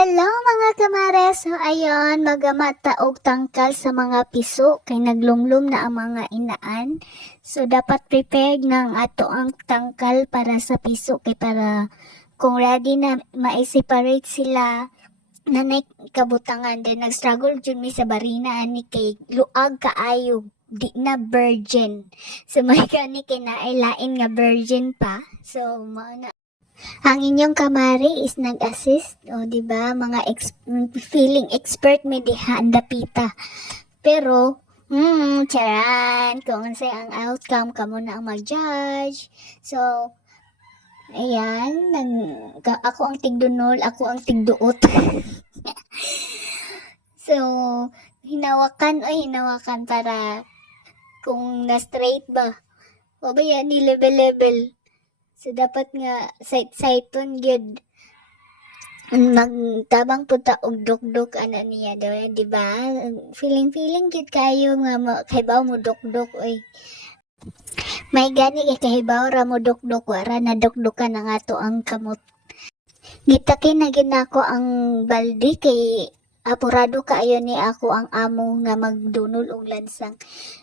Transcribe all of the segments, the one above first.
Hello mga kamare! So ayon, magamata og tangkal sa mga piso kay naglumlum na ang mga inaan. So dapat prepared ng ato ang tangkal para sa piso kay para kung ready na ma-separate sila nanay kabutangan then nag-struggle jud mi sa barina ani kay luag kaayo di na virgin. So may kani kay naay lain nga virgin pa. So mao na ang inyong kamari is nag-assist, o di ba? Mga feeling expert may diha ang dapita. Pero, charan, kung ano ang outcome, kamo na ang mag-judge. So, ayan, ako ang tigdunol, ako ang tigduot. So, hinawakan para kung na-straight ba. O ba yan, ni level-level. So dapat nga site-siteon gyud magtabang punta og dukduk ana niya daw di ba? Feeling gyud kayo nga kahibaw mo dukduk oy. May gani kay kahibaw ra mo dukduk wara na dukdukan ang ato ang kamot. Gitakin na gyud nako ang baldi kay apurado kaayo ni ako ang amo nga magdunol og lansang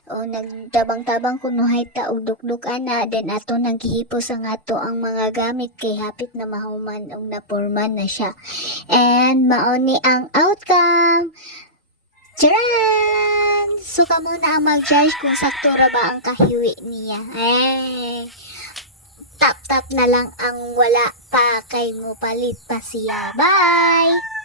o nagtabang-tabang kunuhay ta og dukduk ana then ato nang gihipos ang ato ang mga gamit kay hapit na mahuman og napurman na siya and mao ni ang outcome. Charan! So kamo na ang mag-judge kung sakto ra ba ang kahiwi niya. Tap-tap na lang ang wala pa kay mo palit pa siya. Bye!